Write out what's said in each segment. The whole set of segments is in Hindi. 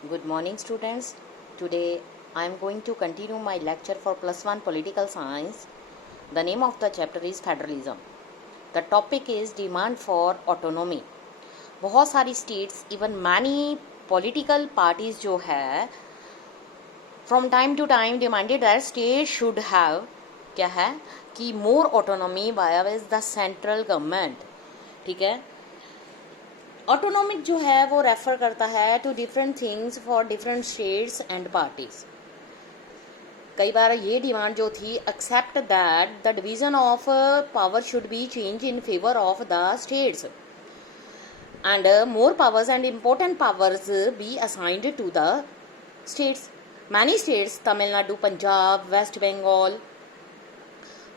Good morning, students. Today I am going to continue my lecture for plus 1 political science. The name of the chapter is federalism. The topic is demand for autonomy. बहुत सारी states, even many political parties जो है from time to time demanded that states should have क्या है कि more autonomy via the central government. ठीक है, ऑटोनॉमिक जो है वो रेफर करता है to different things for different states and parties. कई बार ये डिमांड जो थी accept that the division of power should be change in favour of the states and more powers and important powers be assigned to the states. Many states Tamil Nadu, Punjab, West Bengal,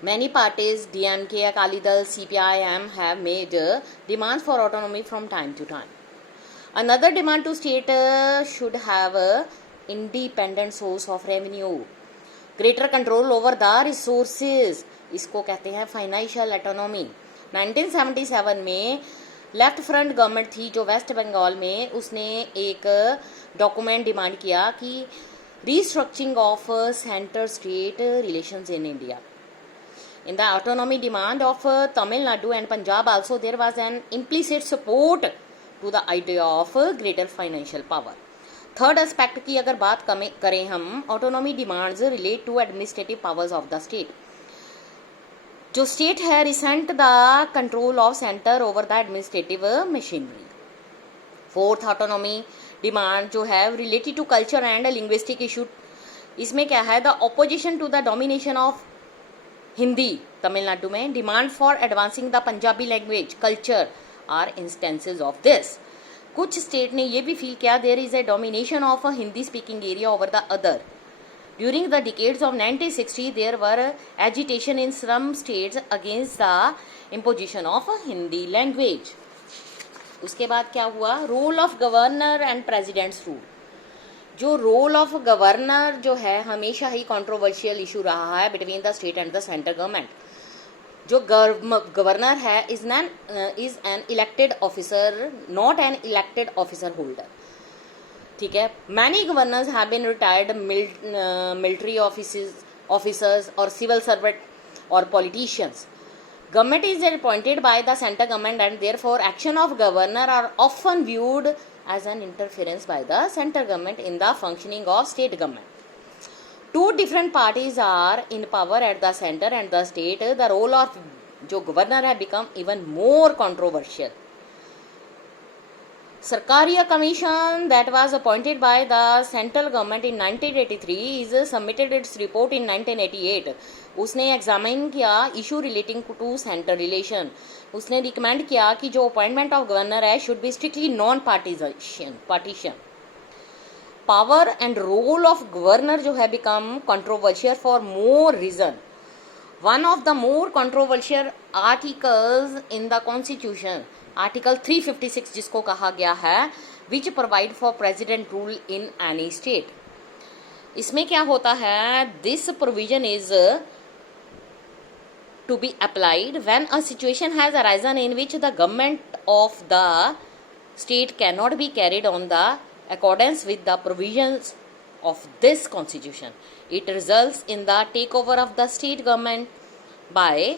many parties DMK, Akali Dal, CPIM have made demands for autonomy from time to time. Another demand to state should have independent source of revenue, greater control over the resources, इसको कहते हैं फाइनेंशियल ऑटोनॉमी। 1977 में लेफ्ट फ्रंट गवर्नमेंट थी जो वेस्ट बंगाल में, उसने एक डॉक्यूमेंट डिमांड किया कि restructuring of centre state relations in India. In the autonomy demand of Tamil Nadu and Punjab also there was an implicit support to the idea of greater financial power. Third aspect की अगर बात करें हम, autonomy demands relate to administrative powers of the state. जो स्टेट है resent the control of centre over the administrative machinery. Fourth autonomy demand जो है related to culture and linguistic issue. इसमें क्या है, the opposition to the domination of Hindi Tamil Nadu में, demand for advancing the Punjabi language culture are instances of this. कुछ स्टेट ने ये भी फील किया there is a domination of a Hindi speaking area over the other. During the decades of 1960 there were agitation in some states against the imposition of Hindi language. उसके बाद क्या हुआ, role of governor and president's rule. जो रोल ऑफ गवर्नर जो है हमेशा ही कंट्रोवर्शियल इशू रहा है between the state and the central government. जो गवर्नर है is an elected officer, not N elected officer holder. ठीक है, many governors have been retired military officers और सिविल सर्वेंट और politicians. Government is appointed by the central government and therefore action of governor are often viewed as an interference by the central government in the functioning of state government. Two different parties are in power at the center and the state. The role of जो governor has become even more controversial. Sarkaria Commission that was appointed by the central government in 1983 is submitted its report in 1988. उसने एग्जामिन किया issue relating to centre relation. उसने रिकमेंड किया कि जो अपॉइंटमेंट ऑफ गवर्नर है should be strictly non partisan. Power and role of governor जो है become controversial for more reason. One of the more controversial articles in the constitution, article 356 जिसको कहा गया है, which provide for president rule in any state. इसमें क्या होता है, this provision is to be applied when a situation has arisen in which the government of the state cannot be carried on the accordance with the provisions of this constitution. It results in the takeover of the state government by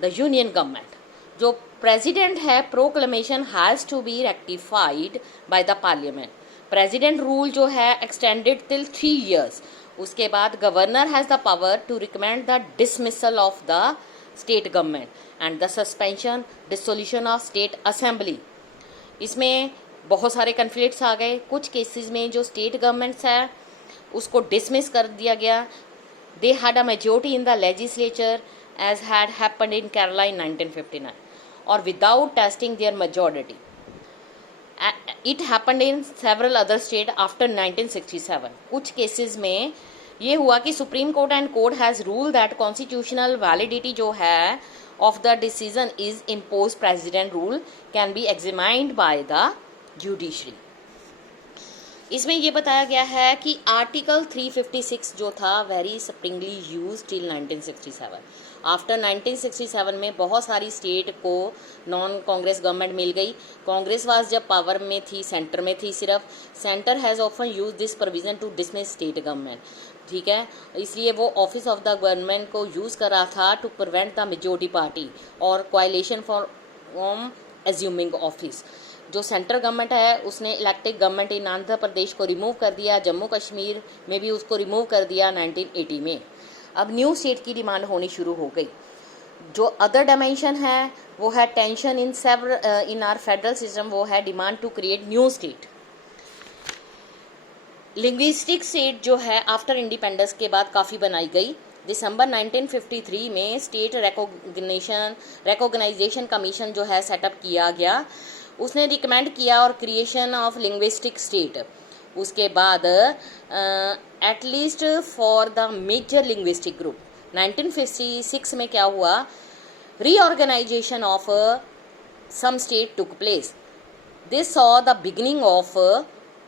the union government. जो president है, proclamation has to be ratified by the parliament. President rule जो है extended till 3 years. उसके बाद governor has the power to recommend the dismissal of the state government and the suspension dissolution of state assembly. इसमें बहुत सारे कन्फ्लिक्ट्स आ गए। कुछ केसेस में जो स्टेट गवर्नमेंट्स है उसको डिसमिस कर दिया गया। They had a majority in the legislature as had happened in Kerala in 1959 और without testing their majority. It happened in several other state after 1967। कुछ केसेस में ये हुआ कि Supreme Court and court has rule that constitutional validity जो है of the decision is impose president rule can be examined by the judiciary. इसमें ये बताया गया है कि आर्टिकल 356 जो था very Sprüngli use till 1967 after 1967 में बहुत सारी स्टेट को नॉन कांग्रेस गवर्नमेंट मिल गई। कांग्रेस वाज जब पावर में थी, सेंटर में थी सिर्फ, centre has often use this provision to dismiss state government, ठीक है। इसलिए वो ऑफिस ऑफ द गवर्नमेंट को यूज़ कर रहा था to prevent the majority party और कोalition फ्रॉम एज्यूमिंग ऑफिस। जो सेंट्रल गवर्नमेंट है उसने elected government in Andhra Pradesh को रिमूव कर दिया, जम्मू कश्मीर में भी उसको रिमूव कर दिया 1980 में। अब न्यू स्टेट की डिमांड होनी शुरू हो गई। जो अदर डायमेंशन है वो है tension in our federal system, वो है demand to create new state. Linguistic state जो है आफ्टर इंडिपेंडेंस के बाद काफ़ी बनाई गई। दिसंबर 1953 में स्टेट रिकॉग्नाइजेशन कमीशन जो है सेटअप किया गया, उसने रिकमेंड किया और क्रिएशन ऑफ लिंग्विस्टिक स्टेट। उसके बाद at least for the major linguistic group 1956 में क्या हुआ, reorganisation of some state took place. This saw the beginning of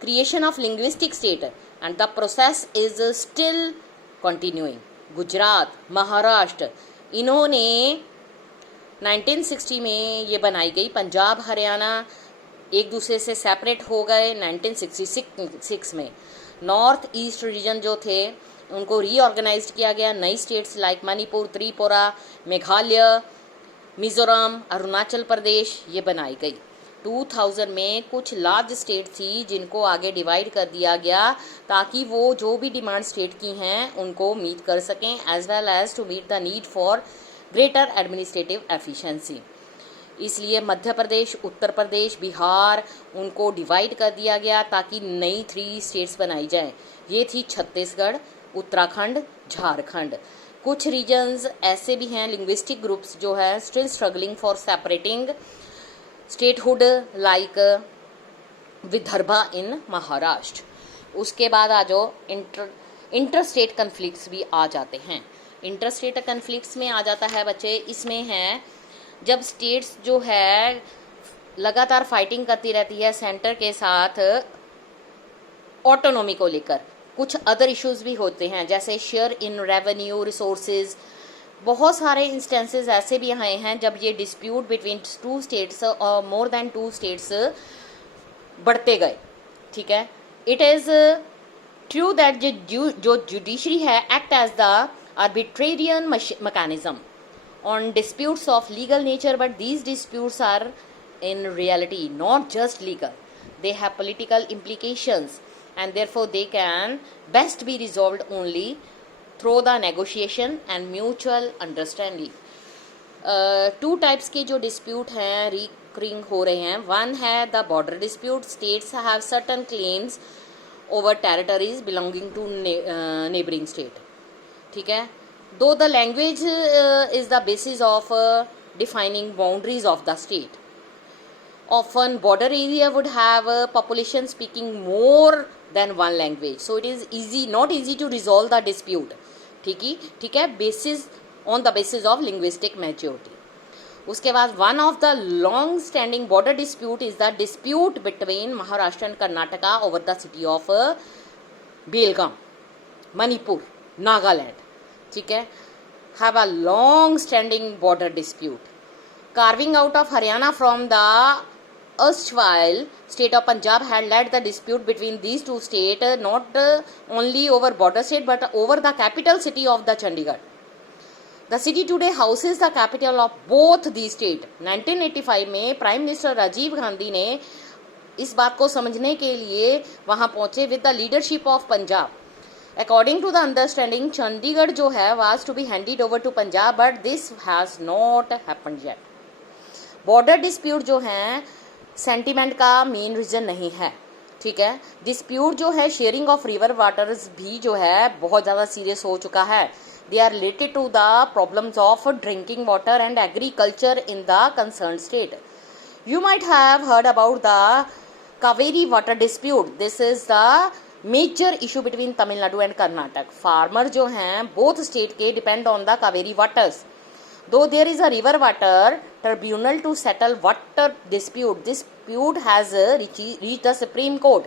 creation of linguistic state and the process is still continuing. Gujarat, Maharashtra, इन्होंने 1960 में ये बनाई गई। पंजाब, हरियाणा एक दूसरे से सेपरेट हो गए 1966 में। नॉर्थ ईस्ट रीजन जो थे उनको रीऑर्गेनाइज किया गया। नई स्टेट्स लाइक मणिपुर, त्रिपुरा, मेघालय, मिजोरम, अरुणाचल प्रदेश ये बनाई गई। 2000 में कुछ लार्ज स्टेट थी जिनको आगे डिवाइड कर दिया गया ताकि वो जो भी डिमांड स्टेट की हैं उनको मीट कर सकें, as well as to meet the need for greater administrative efficiency. इसलिए मध्य प्रदेश, उत्तर प्रदेश, बिहार उनको डिवाइड कर दिया गया ताकि नई 3 स्टेट्स बनाई जाएं। ये थी छत्तीसगढ़, उत्तराखंड, झारखंड। कुछ रीजन्स ऐसे भी हैं, लिंग्विस्टिक ग्रुप्स जो है still struggling for separating statehood like Vidarbha in Maharashtra. उसके बाद आ जाओ इंटर स्टेट कन्फ्लिक्ट्स भी आ जाते हैं। इंटर स्टेट कन्फ्लिक्ट्स में आ जाता है बच्चे, इसमें है जब स्टेट्स जो है लगातार फाइटिंग करती रहती है सेंटर के साथ ऑटोनॉमी को लेकर। कुछ अदर इश्यूज भी होते हैं जैसे शेयर इन रेवेन्यू रिसोर्सेज। बहुत सारे इंस्टेंसेस ऐसे भी आए हैं जब ये डिस्प्यूट बिटवीन 2 स्टेट्स और मोर देन 2 स्टेट्स बढ़ते गए, ठीक है। इट इज़ ट्रू दैट जो जुडिशरी है act as the arbitrarian mechanism on disputes of legal nature, but these disputes are in reality not just legal. They have political implications and therefore they can best be resolved only through the negotiation and mutual understanding. 2 types के जो dispute हैं recurring हो रहे हैं। One है the border dispute. States have certain claims over territories belonging to neighboring state, ठीक है। Though the language is the basis of defining boundaries of the state. Often border area would have population speaking more than one language, so it is easy not easy to resolve the dispute, ठीक है, basis on the basis of linguistic maturity. उसके बाद one of the long standing border dispute is the dispute between Maharashtra and Karnataka over the city of Belgaum, Manipur, Nagaland, ठीक है, have a long standing border dispute. Carving out of Haryana from the erstwhile state of Punjab had led the dispute between these 2 states not only over border state but over the capital city of the Chandigarh. The city today houses the capital of both these states. 1985 में प्राइम मिनिस्टर राजीव गांधी ने इस बात को समझने के लिए वहां पहुंचे with the leadership of Punjab. According to the understanding, Chandigarh जो है was to be handed over to Punjab, but this has not happened yet. Border dispute जो है सेंटिमेंट का मेन रीजन नहीं है, ठीक है। डिस्प्यूट जो है शेयरिंग ऑफ रिवर वाटर्स भी जो है बहुत ज़्यादा सीरियस हो चुका है। They are related to the problems of drinking water and agriculture in the concern state. You might have heard about the Kaveri water dispute. This is the major issue between Tamil Nadu and Karnataka. Farmer जो हैं बोथ स्टेट के depend on the Kaveri waters. Though there is a river water tribunal to settle water dispute, dispute has reached the Supreme Court.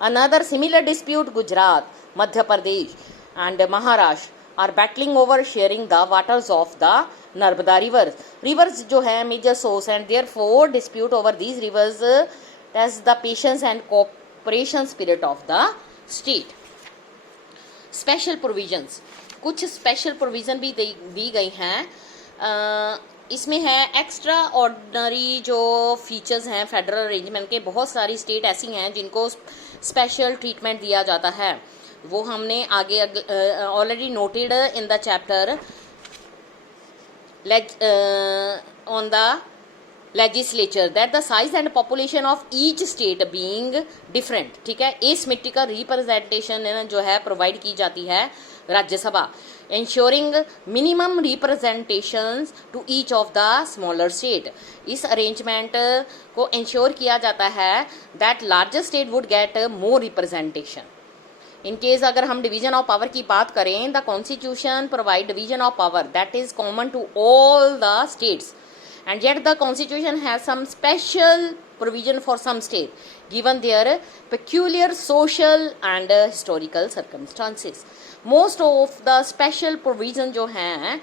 Another similar dispute, Gujarat, Madhya Pradesh and Maharashtra. Are battling over sharing the waters of the Narmada rivers जो है major source and therefore dispute over these rivers test the patience and cooperation spirit of the state. Special provisions, कुछ स्पेशल प्रोविज़न भी दी गई हैं। इसमें है एक्स्ट्रा ऑर्डिनरी जो फीचर्स हैं फेडरल अरेंजमेंट के, बहुत सारी स्टेट ऐसी हैं जिनको स्पेशल ट्रीटमेंट दिया जाता है, वो हमने आगे already noted in the chapter on the legislature that the size and population of each state being different, ठीक है। एसिमेट्रिकल रिप्रेजेंटेशन जो है प्रोवाइड की जाती है Rajya Sabha, ensuring minimum representations to each of the smaller state। इस अरेंजमेंट को इंश्योर किया जाता है that larger state would get more representation। In case अगर हम डिवीजन ऑफ पावर की बात करें, the constitution provide division of power that is common to all the states and yet the constitution has some special provision for some state given their peculiar social and historical circumstances। most of the special provision जो हैं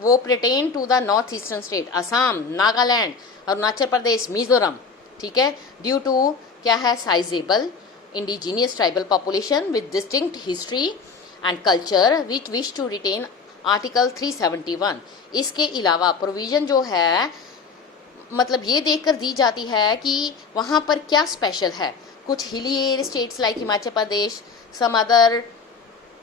वो pertain to the north eastern state, Assam, Nagaland, Arunachal Pradesh, Mizoram, ठीक है, due to क्या है sizable indigenous tribal population with distinct history and culture which wish to retain article 371। इसके अलावा प्रोविज़न जो है मतलब ये देखकर दी जाती है कि वहाँ पर क्या स्पेशल है। कुछ hilly states like Himachal Pradesh, some other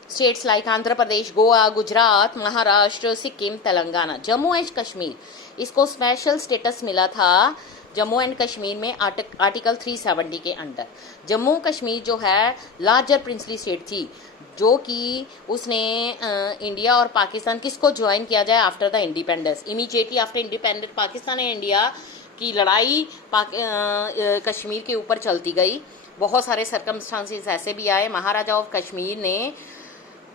states like Andhra Pradesh, Goa, Gujarat, Maharashtra, Sikkim, Telangana, Jammu and Kashmir, इसको स्पेशल स्टेटस मिला था जम्मू एंड कश्मीर में आर्टिकल 370 के अंडर। जम्मू कश्मीर जो है लार्जर प्रिंसली स्टेट थी, जो कि उसने इंडिया और पाकिस्तान किसको ज्वाइन किया जाए after the independence, immediately after independence Pakistan and India की लड़ाई कश्मीर के ऊपर चलती गई। बहुत सारे सर्कमस्टांसेस ऐसे भी आए, महाराजा ऑफ कश्मीर ने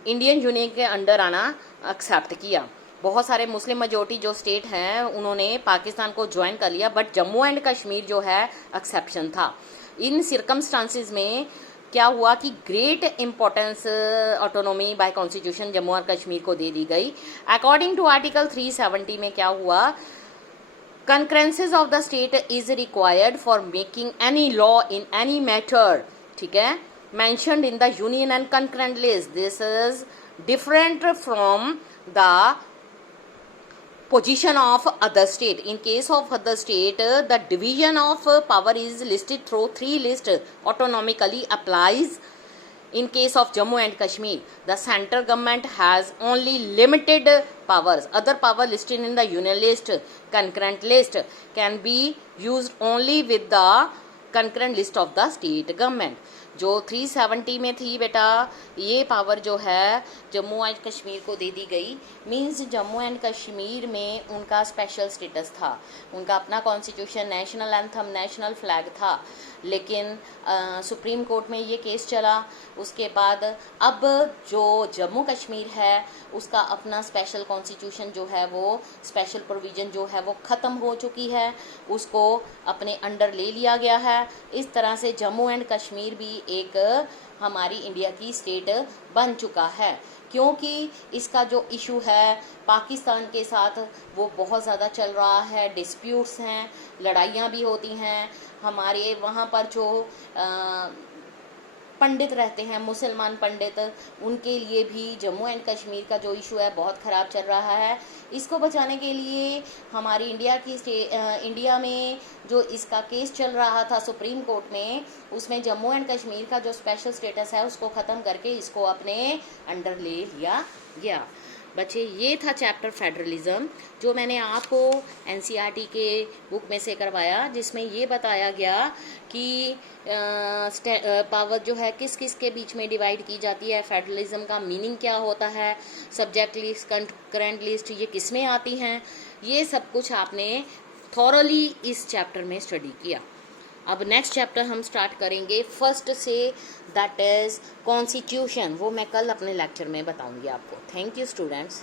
इंडियन यूनियन के अंडर आना एक्सेप्ट किया। बहुत सारे मुस्लिम मेजोरिटी जो स्टेट हैं उन्होंने पाकिस्तान को ज्वाइन कर लिया, बट जम्मू एंड कश्मीर जो है एक्सेप्शन था। इन सर्कमस्टांसेस में क्या हुआ कि great importance autonomy bye constitution Jammu और कश्मीर को दे दी गई। अकॉर्डिंग टू आर्टिकल 370 में क्या हुआ, concurrences of the state is required for making any law in any matter, ठीक है, mentioned in the union and concurrent list। this is different from the position of other state। in case of other state the division of power is listed through 3 list autonomically applies। in case of Jammu and Kashmir the central government has only limited powers, other power listed in the union list, concurrent list can be used only with the concurrent list of the state government। जो 370 में थी बेटा, ये पावर जो है जम्मू एंड कश्मीर को दे दी गई। मींस जम्मू एंड कश्मीर में उनका स्पेशल स्टेटस था, उनका अपना constitution, national anthem, national flag था, लेकिन सुप्रीम कोर्ट में ये केस चला। उसके बाद अब जो जम्मू कश्मीर है उसका अपना स्पेशल कॉन्स्टिट्यूशन जो है वो स्पेशल प्रोविज़न जो है वो ख़त्म हो चुकी है, उसको अपने अंडर ले लिया गया है। इस तरह से जम्मू एंड कश्मीर भी एक हमारी इंडिया की स्टेट बन चुका है, क्योंकि इसका जो इशू है पाकिस्तान के साथ वो बहुत ज़्यादा चल रहा है, डिस्प्यूट्स हैं, लड़ाइयाँ भी होती हैं। हमारे वहाँ पर जो पंडित रहते हैं, मुसलमान पंडित, उनके लिए भी जम्मू एंड कश्मीर का जो इशू है बहुत ख़राब चल रहा है। इसको बचाने के लिए हमारी इंडिया में जो इसका केस चल रहा था सुप्रीम कोर्ट में, उसमें जम्मू एंड कश्मीर का जो स्पेशल स्टेटस है उसको ख़त्म करके इसको अपने अंडर ले लिया गया। बच्चे, ये था चैप्टर फेडरलिज्म जो मैंने आपको एनसीईआरटी के बुक में से करवाया, जिसमें ये बताया गया कि पावर जो है किस किस के बीच में डिवाइड की जाती है, फेडरलिज्म का मीनिंग क्या होता है, सब्जेक्ट लिस्ट, कंकरेंट लिस्ट ये किस में आती हैं, ये सब कुछ आपने थॉरली इस चैप्टर में स्टडी किया। अब नेक्स्ट चैप्टर हम स्टार्ट करेंगे फर्स्ट से, दैट इज़ कॉन्स्टिट्यूशन। वो मैं कल अपने लेक्चर में बताऊंगी आपको। Thank you students.